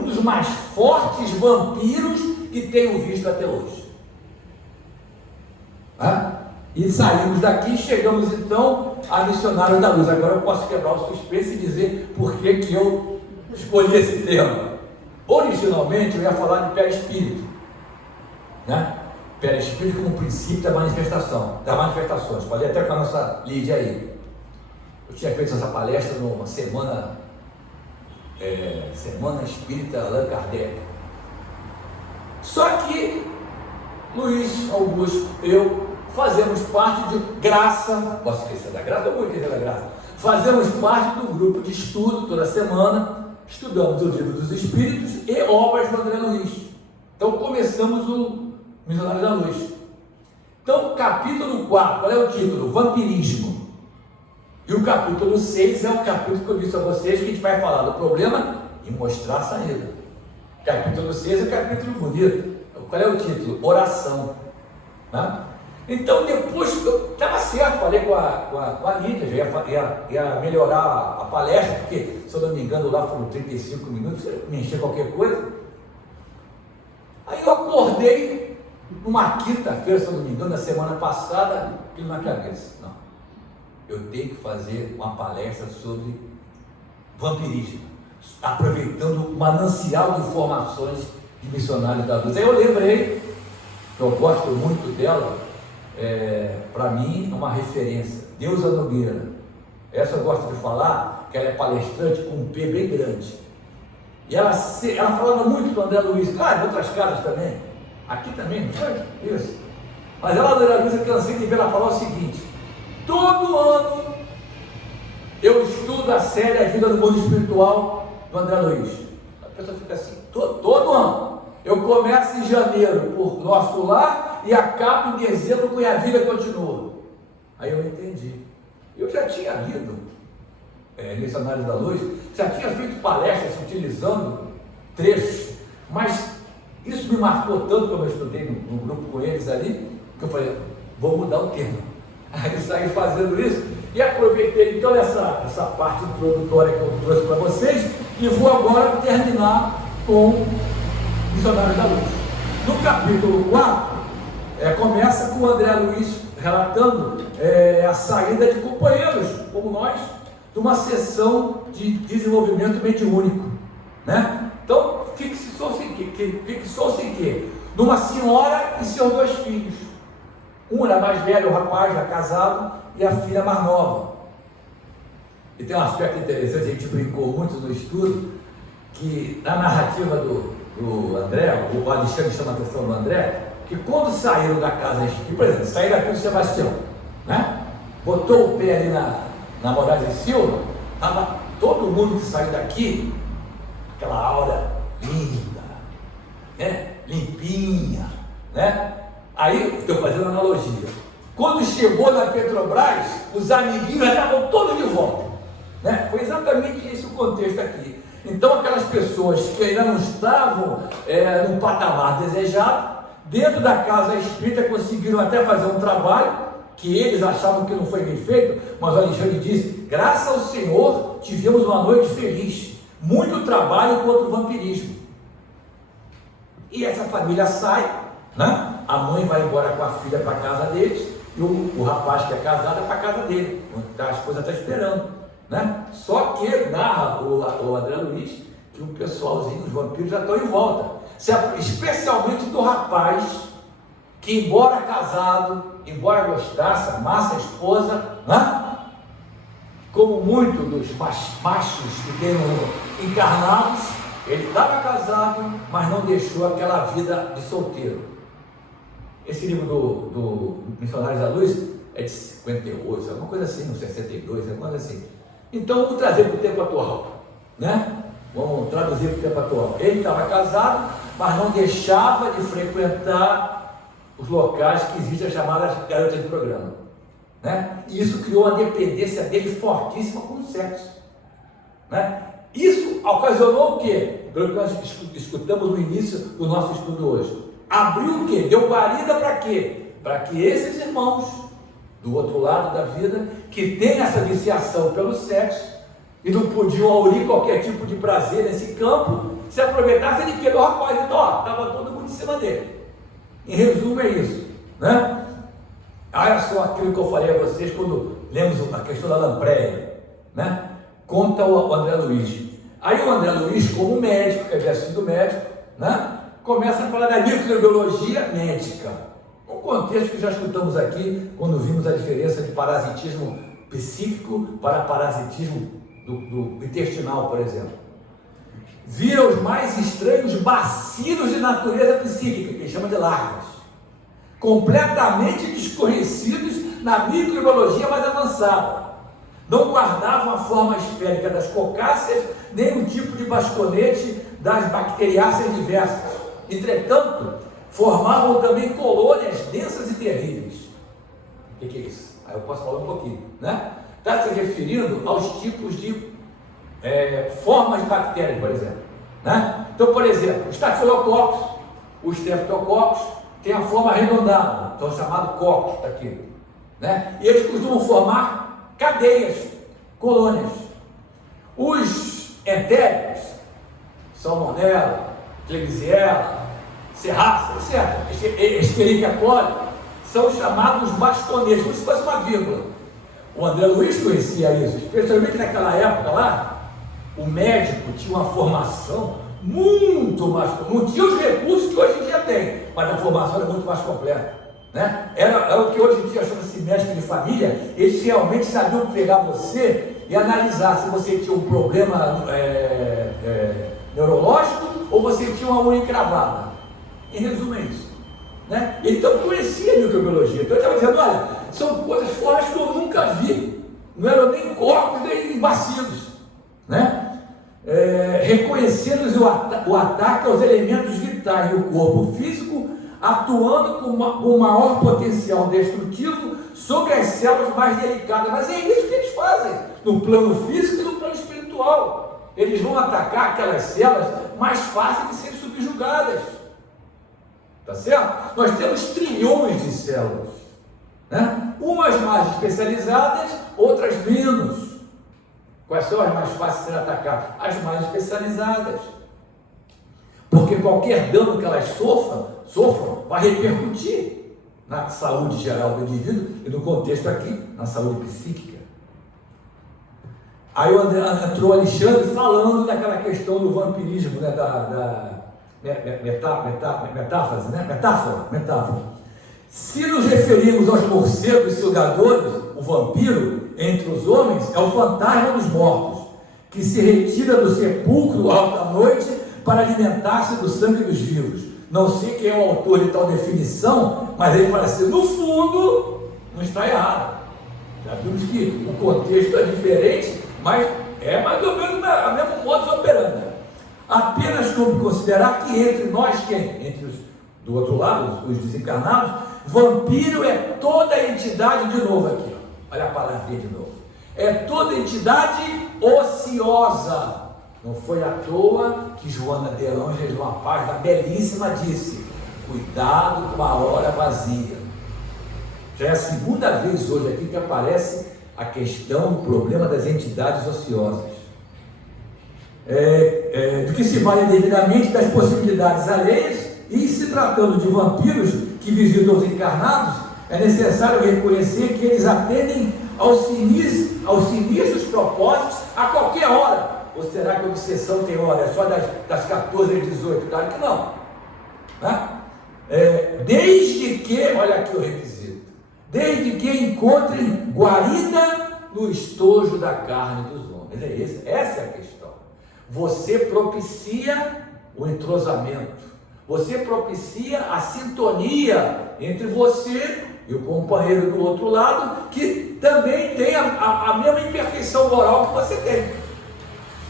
dos mais fortes vampiros que tenho visto até hoje. E saímos daqui e chegamos então a Missionários da Luz. Agora eu posso quebrar o suspense e dizer por que eu escolhi esse tema. Originalmente eu ia falar de perispírito, né? Perispírito como princípio das manifestações. Falei até com a nossa Lídia aí. Eu tinha feito essa palestra numa semana Espírita Allan Kardec. Só que Luiz Augusto, eu fazemos parte de graça, posso esquecer da graça, eu vou esquecer da graça, fazemos parte do grupo de estudo, toda semana, estudamos o Livro dos Espíritos e obras do André Luiz. Então começamos o Missionários da Luz. Então, capítulo 4, qual é o título? Vampirismo. E o capítulo 6 é o capítulo que eu disse a vocês que a gente vai falar do problema e mostrar a saída. Capítulo 6 é o capítulo bonito. Qual é o título? Oração. Né? Então, depois, eu estava certo, falei com a Lídia, já ia melhorar a palestra, porque, se eu não me engano, lá foram 35 minutos, me encher qualquer coisa. Aí eu acordei numa quinta-feira, se eu não me engano, na semana passada, aquilo na cabeça. Não, eu tenho que fazer uma palestra sobre vampirismo, aproveitando o manancial de informações de Missionários da Luz. Aí eu lembrei, que eu gosto muito dela, para mim é uma referência, Deusa Nogueira. Essa eu gosto de falar, que ela é palestrante com um P bem grande. E ela falava muito do André Luiz, claro, em outras casas também, aqui também, não foi? Isso. Mas ela, André Luiz, eu cansei de ver ela falar o seguinte: todo ano eu estudo a série A Vida no Mundo Espiritual do André Luiz. A pessoa fica assim, todo ano. Eu começo em janeiro por Nosso Lar e acabo em dezembro com A Vida Continua. Aí eu entendi. Eu já tinha lido Missionários da Luz, já tinha feito palestras utilizando trechos, mas isso me marcou tanto quando eu estudei no grupo com eles ali, que eu falei, vou mudar o tema. Aí eu saí fazendo isso e aproveitei então essa parte introdutória que eu trouxe para vocês e vou agora terminar com Missionários da Luz. No capítulo 4, começa com o André Luiz relatando a saída de companheiros, como nós, de uma sessão de desenvolvimento mediúnico, né? Então, fixou-se em quê? Numa senhora e seus 2 filhos. Um era mais velho, o rapaz já casado, e a filha mais nova. E tem um aspecto interessante, a gente brincou muito no estudo, que na narrativa do André, o Alexandre chama a atenção do André, que quando saíram da casa espírita, por exemplo, saíram aqui do Sebastião, né? Botou o pé ali na Moraes e Silva, estava todo mundo que saiu daqui, aquela aura linda, né? Limpinha, né? Aí, estou fazendo analogia, quando chegou na Petrobras, os amiguinhos estavam todos de volta, né? Foi exatamente esse o contexto aqui. Então, aquelas pessoas que ainda não estavam no patamar desejado, dentro da casa espírita, conseguiram até fazer um trabalho que eles achavam que não foi bem feito, mas o Alexandre disse, graças ao Senhor, tivemos uma noite feliz, muito trabalho contra o vampirismo. E essa família sai, né? A mãe vai embora com a filha para a casa deles, e o rapaz que é casado é para a casa dele, a esposa está esperando, né? Só que narra o André Luiz que o pessoalzinho, os vampiros já estão em volta, especialmente do rapaz que, embora casado, embora gostasse, amasse a esposa, né? Como muitos dos machos que tem encarnados, ele estava casado, mas não deixou aquela vida de solteiro. Esse livro do Missionários da Luz é de 58, alguma coisa assim, no 62, alguma coisa assim. Então vamos trazer para o tempo atual, né? Vamos traduzir para o tempo atual. Ele estava casado, mas não deixava de frequentar os locais que existem as chamadas garotas de programa, né? E isso criou uma dependência dele fortíssima com o sexo, né? Isso ocasionou o quê? Pelo que nós escutamos no início do nosso estudo hoje. Abriu o quê? Deu guarida para quê? Para que esses irmãos do outro lado da vida, que têm essa viciação pelo sexo e não podiam aurir qualquer tipo de prazer nesse campo, se aproveitassem de que o rapaz, então, ó, estava todo mundo em cima dele. Em resumo é isso, né? Olha só aquilo que eu falei a vocês quando lemos a questão da lampreia, né? Conta o André Luiz. Aí o André Luiz, como médico, que havia sido médico, né? Começa a falar da microbiologia médica. Um contexto que já escutamos aqui quando vimos a diferença de parasitismo psíquico para parasitismo do intestinal, por exemplo. Vira os mais estranhos bacilos de natureza psíquica, que ele chama de larvas, completamente desconhecidos na microbiologia mais avançada. Não guardavam a forma esférica das cocáceas, nem o tipo de bastonete das bacteriáceas diversas. Entretanto, formavam também colônias densas e terríveis. O que é isso? Aí eu posso falar um pouquinho, né? Está se referindo aos tipos de formas de bactérias, por exemplo, né? Então, por exemplo, os estafilococcus, os streptococcus, têm a forma arredondada, então chamado cocos, está aqui, né? E eles costumam formar cadeias, colônias. Os entéricos, salmonella, klebsiella, serrácea, etc., Escherichia coli, são chamados bastonetes, como se fosse uma vírgula. O André Luiz conhecia isso, especialmente naquela época lá. O médico tinha uma formação muito mais, não tinha os recursos que hoje em dia tem, mas a formação era muito mais completa, né? Era o que hoje em dia chama-se médico de família. Eles realmente sabiam pegar você e analisar se você tinha um problema neurológico ou você tinha uma unha encravada. Em resumo é isso, né? Então conhecia a microbiologia. Então ele estava dizendo, olha, são coisas fora que eu nunca vi, não eram nem corpos nem bacilos, né? Reconhecendo o ataque aos elementos vitais do corpo físico, atuando com maior potencial destrutivo sobre as células mais delicadas. Mas é isso que eles fazem no plano físico e no plano espiritual. Eles vão atacar aquelas células mais fáceis de serem subjugadas. Tá certo? Nós temos trilhões de células, né? Umas mais especializadas, outras menos. Quais são as mais fáceis de serem atacadas? As mais especializadas. Porque qualquer dano que elas sofram vai repercutir na saúde geral do indivíduo e no contexto aqui, na saúde psíquica. Aí entrou o Alexandre falando daquela questão do vampirismo, né? Metáfora. Se nos referimos aos morcegos sugadores, o vampiro, entre os homens, é o fantasma dos mortos, que se retira do sepulcro alta noite para alimentar-se do sangue dos vivos. Não sei quem é o autor de tal definição, mas ele fala assim, no fundo, não está errado. Já vimos que o contexto é diferente, mas é mais ou menos a mesmo modus operandi. Apenas como considerar que entre nós, entre os do outro lado, os desencarnados, vampiro é toda entidade, de novo aqui, olha a palavrinha de novo, é toda entidade ociosa. Não foi à toa que Joana de Ângeles, numa página belíssima, disse, cuidado com a hora vazia. Já é a segunda vez hoje aqui que aparece a questão, o problema das entidades ociosas. Do que se vale devidamente das possibilidades alheias, e se tratando de vampiros que visitam os encarnados, é necessário reconhecer que eles atendem aos sinistros propósitos a qualquer hora. Ou será que a obsessão tem hora? É só das 14 às 18? Claro que não, né? Desde que, olha aqui o requisito, desde que encontrem guarida no estojo da carne dos homens. Essa é a questão. Você propicia o entrosamento, você propicia a sintonia entre você e o companheiro do outro lado, que também tem a mesma imperfeição moral que você tem.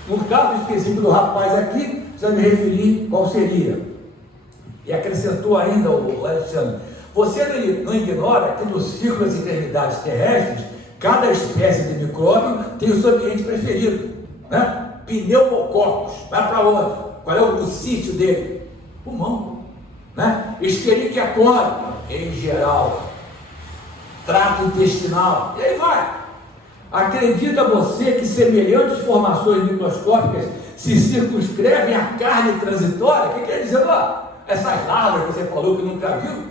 No caso específico do rapaz aqui, precisa me referir qual seria. E acrescentou ainda o Alexandre: você não ignora que no ciclo das enfermidades terrestres, cada espécie de micróbio tem o seu ambiente preferido, né? Pneumococos, vai para onde? Qual é o sítio dele? Pulmão, né? Escherichia coli, em geral, trato intestinal, e aí vai. Acredita você que semelhantes formações microscópicas se circunscrevem à carne transitória? O que quer dizer lá? Essas larvas que você falou que nunca viu?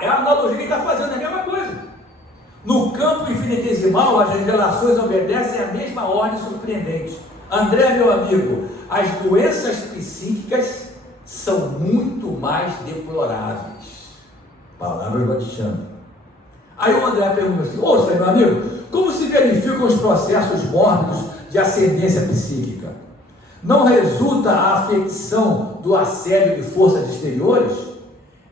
É a analogia que ele está fazendo, é a mesma coisa. No campo infinitesimal, as revelações obedecem à mesma ordem surpreendente. André, meu amigo, as doenças psíquicas são muito mais deploráveis. Palavras do Alexandre. Aí o André pergunta assim: ouça, meu amigo, como se verificam os processos mórbidos de ascendência psíquica? Não resulta a afecção do assédio de forças exteriores?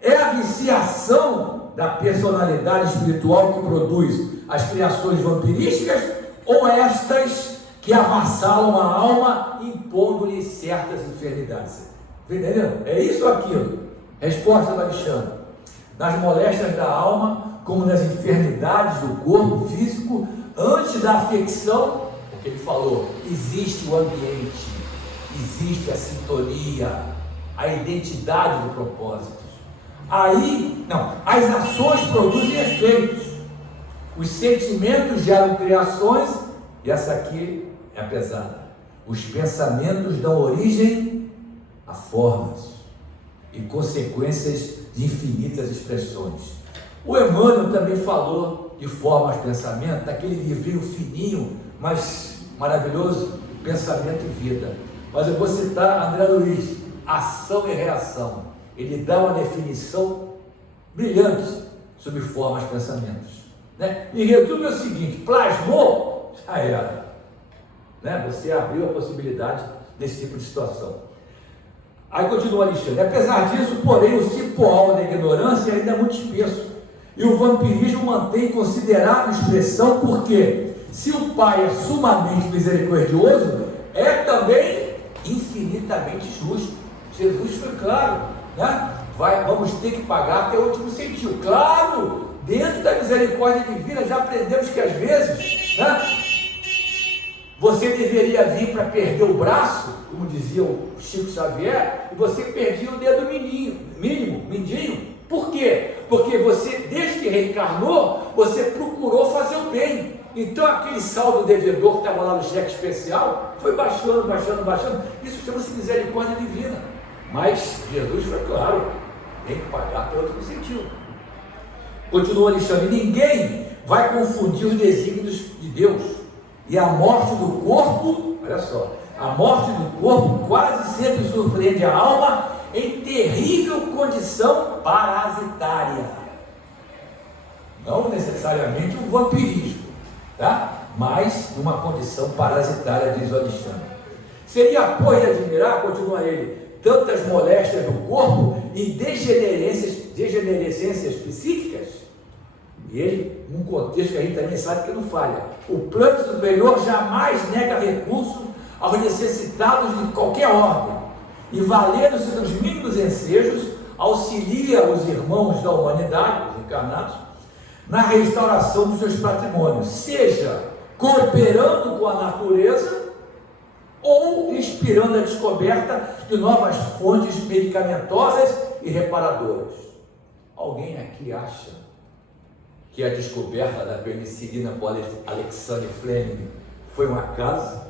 É a viciação da personalidade espiritual que produz as criações vampirísticas, ou estas que avassalam a alma, impondo-lhe certas enfermidades? Entendeu? É isso ou aquilo? Resposta do Alexandre: nas moléstias da alma, como nas enfermidades do corpo físico, antes da afecção, o que ele falou, existe o ambiente, existe a sintonia, a identidade do propósito. Aí, não, as ações produzem efeitos, os sentimentos geram criações, e essa aqui é a pesada: os pensamentos dão origem a formas e consequências de infinitas expressões. O Emmanuel também falou de formas de pensamento, daquele livrinho fininho, mas maravilhoso, Pensamento e Vida. Mas eu vou citar André Luiz, Ação e Reação. Ele dá uma definição brilhante sobre formas de pensamentos, né? E resume o seguinte: plasmou, já era, né? Você abriu a possibilidade desse tipo de situação. Aí continua Alexandre: apesar disso, porém, o cipoal da ignorância ainda é muito espesso, e o vampirismo mantém considerável expressão, porque se o Pai é sumamente misericordioso, é também infinitamente justo. Jesus foi claro, né? Vamos ter que pagar até o último centavo. Claro, dentro da misericórdia divina, já aprendemos que às vezes, né, você deveria vir para perder o braço, como dizia o Chico Xavier, e você perdia o dedo mindinho. Por quê? Porque você, desde que reencarnou, você procurou fazer o bem. Então aquele saldo devedor que estava lá no cheque especial foi baixando. Isso chama-se misericórdia divina. Mas Jesus foi claro, tem que pagar pelo outro sentido. Continua Alexandre: ninguém vai confundir os desígnios de Deus. E a morte do corpo, olha só, a morte do corpo quase sempre surpreende a alma em terrível condição parasitária. Não necessariamente um vampirismo, tá? Mas numa condição parasitária, diz o Alexandre. Seria, pois, de admirar, continua ele, tantas moléstias do corpo e degenerescências psíquicas? E ele, num contexto que a gente também sabe que não falha, o plano superior jamais nega recurso aos necessitados de qualquer ordem, e valendo-se dos mínimos ensejos, auxilia os irmãos da humanidade, os encarnados, na restauração dos seus patrimônios, seja cooperando com a natureza ou inspirando a descoberta de novas fontes medicamentosas e reparadoras. Alguém aqui acha que a descoberta da penicilina por Alexander Fleming foi um acaso?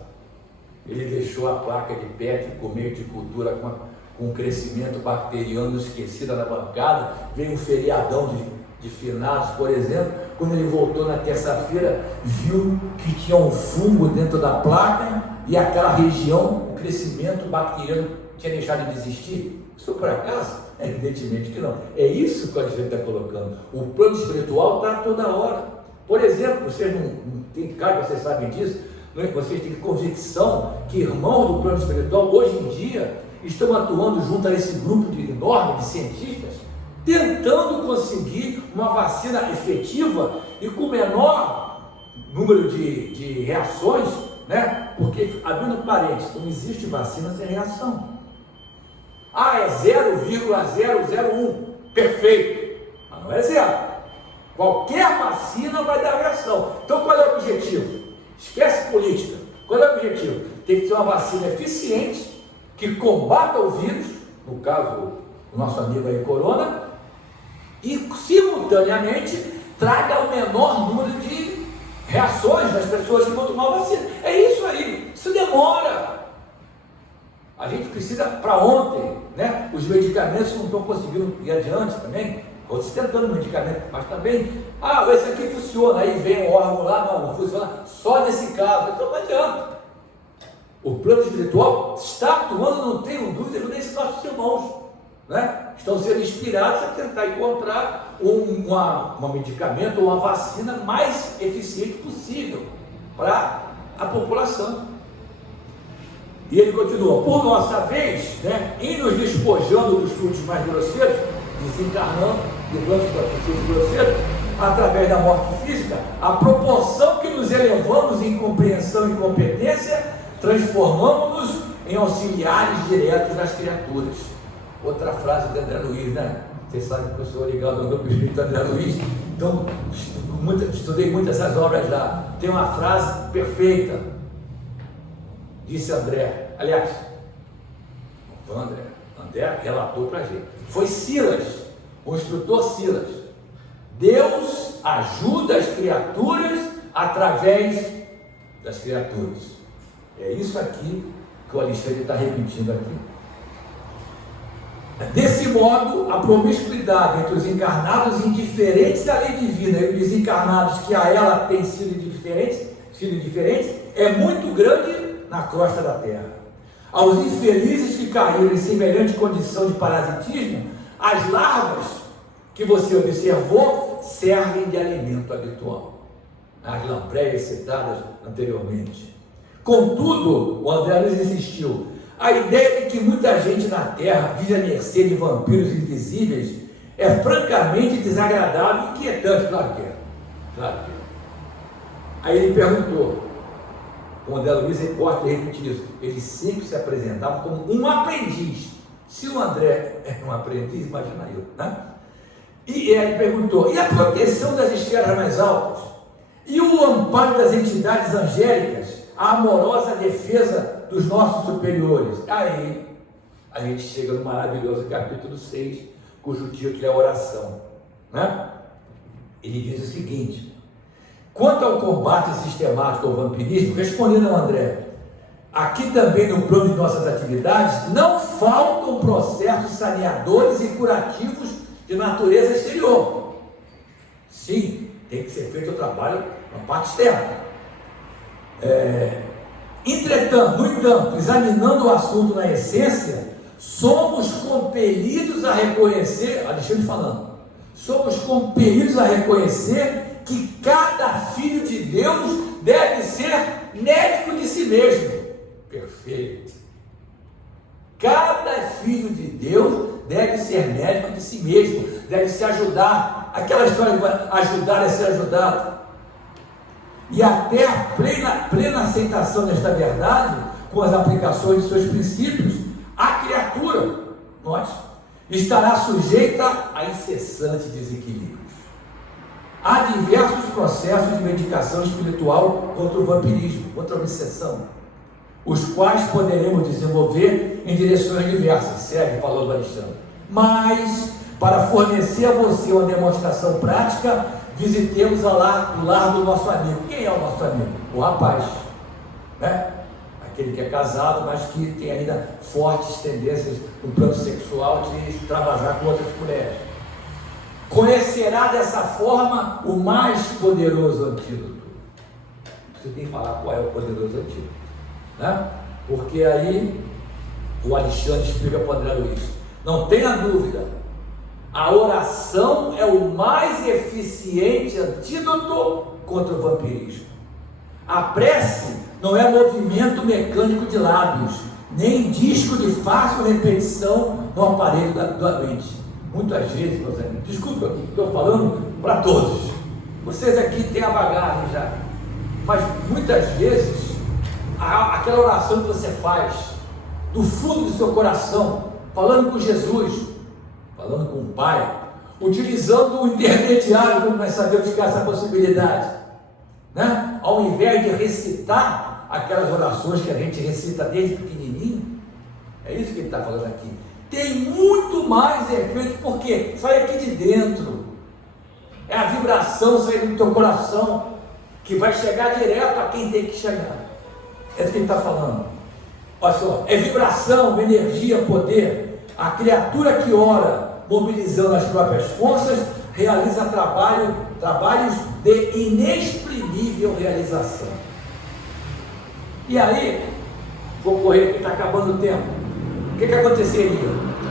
Ele deixou a placa de Petri com meio de cultura com um crescimento bacteriano esquecida na bancada, veio um feriadão de finados, por exemplo, quando ele voltou na terça-feira, viu que tinha um fungo dentro da placa e aquela região, o crescimento bacteriano tinha deixado de existir. Isso por acaso? Evidentemente que não. É isso que a gente está colocando. O plano espiritual está toda hora. Por exemplo, vocês não tem cara, vocês sabem disso, vocês têm convicção que irmãos do plano espiritual hoje em dia estão atuando junto a esse grupo enorme de cientistas tentando conseguir uma vacina efetiva e com menor número de reações, né? Porque, abrindo parênteses, não existe vacina sem reação. É 0,001, perfeito, mas não é zero. Qualquer vacina vai dar reação. Então qual é o objetivo? Esquece política. Qual é o objetivo? Tem que ter uma vacina eficiente que combata o vírus, no caso o nosso amigo aí corona, e simultaneamente traga o menor número de reações das pessoas que vão tomar a vacina. É isso aí. Isso demora. A gente precisa para ontem, né? Os medicamentos não estão conseguindo ir adiante também. Outros tentando medicamento, mas também, esse aqui funciona, aí vem o órgão lá, não funciona, só nesse caso, então não adianta. O plano espiritual está atuando, não tenho dúvida, nesses nossos irmãos, né? Estão sendo inspirados a tentar encontrar um medicamento ou uma vacina mais eficiente possível para a população. E ele continua, por nossa vez, né, em nos despojando dos frutos mais grosseiros, desencarnando, livrando-se da frutos grosseiros, através da morte física, a proporção que nos elevamos em compreensão e competência, transformamos-nos em auxiliares diretos das criaturas. Outra frase de André Luiz, né? Vocês sabem que eu sou ligado ao grupo espírita André Luiz, então estudei muito essas obras lá. Tem uma frase perfeita, disse André, aliás, não foi André relatou para a gente, foi Silas, o instrutor Silas. Deus ajuda as criaturas através das criaturas. É isso aqui que o Alexandre está repetindo aqui. Desse modo, a promiscuidade entre os encarnados indiferentes à lei divina e os desencarnados que a ela têm sido indiferentes, é muito grande na crosta da terra. Aos infelizes que caíram em semelhante condição de parasitismo, as larvas que você observou servem de alimento habitual. As lampreias citadas anteriormente. Contudo, o André Luiz insistiu, a ideia de que muita gente na Terra vive à mercê de vampiros invisíveis é francamente desagradável e inquietante. Claro que é. Claro que é. Aí ele perguntou, o André Luiz gosta de repetir isso, ele sempre se apresentava como um aprendiz. Se o André é um aprendiz, imagina eu, né? E ele perguntou, e a proteção das esferas mais altas? E o amparo das entidades angélicas? A amorosa defesa dos nossos superiores? Aí a gente chega no maravilhoso capítulo 6, cujo título é oração, né? Ele diz o seguinte, quanto ao combate sistemático ao vampirismo, respondendo ao André, aqui também no plano de nossas atividades, não faltam processos saneadores e curativos de natureza exterior. Sim, tem que ser feito o trabalho na parte externa. Entretanto, no entanto, examinando o assunto na essência, somos compelidos a reconhecer, Alexandre falando, somos compelidos a reconhecer que cada filho de Deus deve ser médico de si mesmo. Perfeito. Cada filho de Deus deve ser médico de si mesmo, deve se ajudar. Aquela história de ajudar é ser ajudado. E até a plena aceitação desta verdade, com as aplicações de seus princípios, a criatura, nós, estará sujeita a incessantes desequilíbrios. Há diversos processos de medicação espiritual contra o vampirismo, contra a obsessão, os quais poderemos desenvolver em direções diversas, segue falando Alexandre. Mas, para fornecer a você uma demonstração prática, visitemos o lar do nosso amigo. Quem é o nosso amigo? O rapaz, né? Aquele que é casado, mas que tem ainda fortes tendências no plano sexual de extravasar com outras mulheres. Conhecerá dessa forma o mais poderoso antídoto. Você tem que falar qual é o poderoso antídoto, né? Porque aí o Alexandre explica para o André Luiz, não tenha dúvida, a oração é o mais eficiente antídoto contra o vampirismo. A prece não é movimento mecânico de lábios, nem disco de fácil repetição no aparelho da mente. muitas vezes, meus amigos, desculpa, estou falando para todos, vocês aqui têm a bagagem já, mas muitas vezes, aquela oração que você faz, do fundo do seu coração, falando com Jesus, falando com o Pai, utilizando o intermediário, como nós sabemos que há essa possibilidade, né? Ao invés de recitar aquelas orações que a gente recita desde pequenininho, é isso que ele está falando aqui, tem muito mais efeito, porque sai aqui de dentro, é a vibração saindo do teu coração, que vai chegar direto a quem tem que chegar, é isso que ele está falando. Olha só, é vibração, energia, poder. A criatura que ora, mobilizando as próprias forças, realiza trabalhos de inexprimível realização. E aí, vou correr porque está acabando o tempo. O que aconteceria?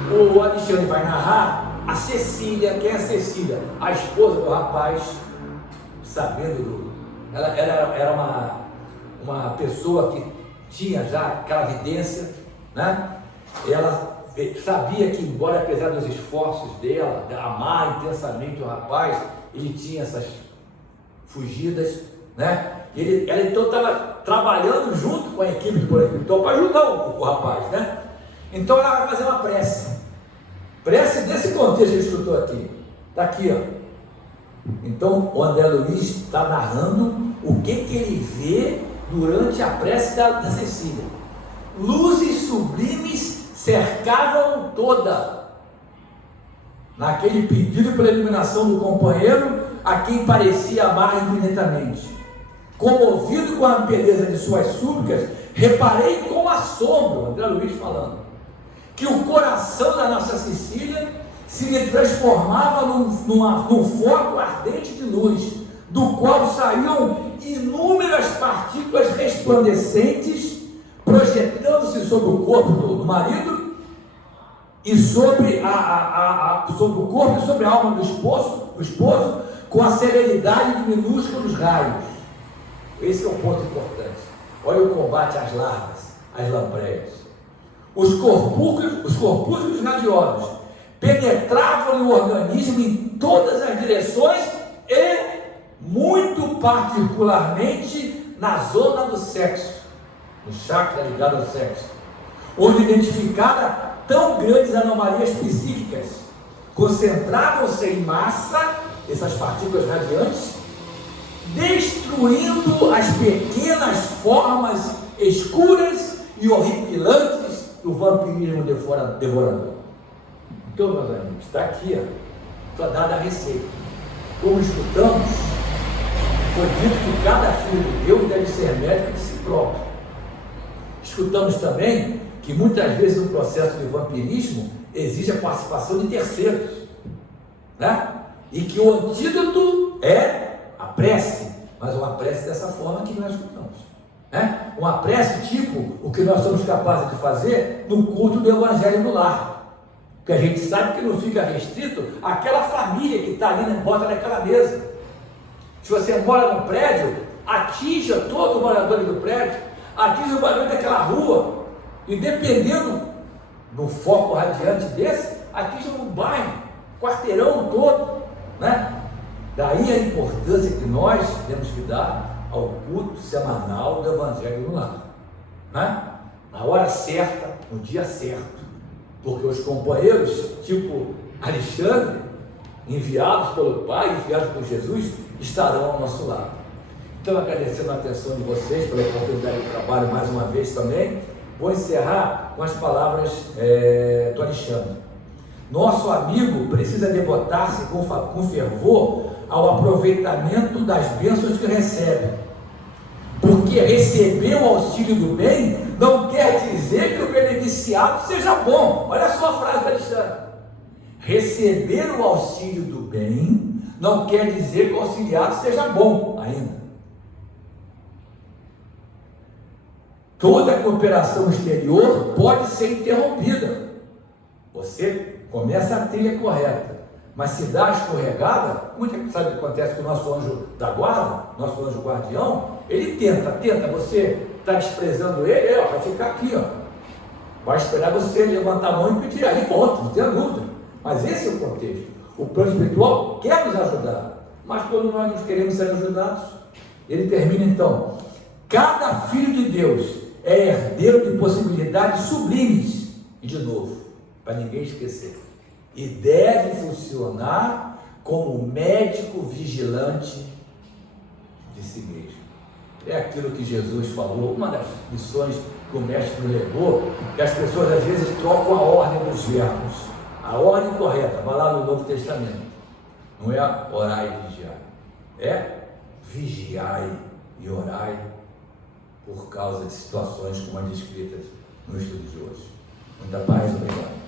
O Alexandre vai narrar a Cecília. Quem é a Cecília? A esposa do rapaz, ela era uma pessoa que tinha já aquela vidência, né? Ela sabia que, embora apesar dos esforços dela, de amar intensamente o rapaz, ele tinha essas fugidas, né? Ela então estava trabalhando junto com a equipe do projetor para ajudar o rapaz, né? Então ela vai fazer uma prece desse contexto que ele escutou aqui, está aqui, ó. Então o André Luiz está narrando o que ele vê durante a prece da Cecília. Luzes sublimes cercavam toda, naquele pedido pela iluminação do companheiro, a quem parecia amar infinitamente. Comovido com a beleza de suas súplicas, reparei com assombro, André Luiz falando, que o coração da nossa Cecília se lhe transformava num foco ardente de luz, do qual saíam inúmeras partículas resplandecentes, projetando-se sobre o corpo do marido e sobre o corpo e sobre a alma do esposo, com a celeridade de minúsculos raios. Esse é um ponto importante. Olha o combate às larvas, às lampreias. Os corpúsculos radiosos penetravam no organismo em todas as direções e, muito particularmente, na zona do sexo, no chakra ligado ao sexo, onde identificaram tão grandes anomalias psíquicas, concentravam-se em massa, essas partículas radiantes, destruindo as pequenas formas escuras e horripilantes do vampirismo devorador. Então, meus amigos, está aqui, está dada a receita. Como escutamos, foi dito que cada filho de Deus deve ser médico de si próprio. Escutamos também que muitas vezes o processo de vampirismo exige a participação de terceiros, né? E que o antídoto é a prece, mas uma prece dessa forma que nós escutamos, né? Uma prece tipo o que nós somos capazes de fazer no culto do Evangelho no lar, que a gente sabe que não fica restrito àquela família que está ali na volta daquela mesa. Se você mora num prédio, atinja todo o morador do prédio, atinja o morador daquela rua, e dependendo do foco radiante desse, atinja o bairro, quarteirão todo, né? Daí a importância que nós temos que dar ao culto semanal do Evangelho no lar, né? Na hora certa, no dia certo, porque os companheiros, tipo Alexandre, enviados pelo Pai, enviados por Jesus, estarão ao nosso lado. Então, agradecendo a atenção de vocês pela oportunidade de trabalho mais uma vez também, vou encerrar com as palavras do Alexandre. Nosso amigo precisa devotar-se com fervor ao aproveitamento das bênçãos que recebe, porque receber o auxílio do bem não quer dizer que o beneficiado seja bom. Olha só a frase do Alexandre: receber o auxílio do bem não quer dizer que o auxiliado seja bom ainda. Toda cooperação exterior pode ser interrompida. Você começa a trilha correta, mas se dá a escorregada, muito sabe o que acontece com o nosso anjo da guarda, nosso anjo guardião? Ele tenta, você está desprezando ele, vai ficar aqui, vai esperar você levantar a mão e pedir, aí volta, não tenha dúvida. Mas esse é o contexto. O plano espiritual quer nos ajudar, mas quando nós não queremos ser ajudados, ele termina então: cada filho de Deus é herdeiro de possibilidades sublimes, e de novo, para ninguém esquecer, e deve funcionar como médico vigilante de si mesmo. É aquilo que Jesus falou, uma das lições que o mestre nos levou, que as pessoas às vezes trocam a ordem dos verbos. A ordem correta, vai lá no Novo Testamento, não é orai e vigiai, é vigiai e orai, por causa de situações como as descritas no estudo de hoje. Muita paz, obrigado.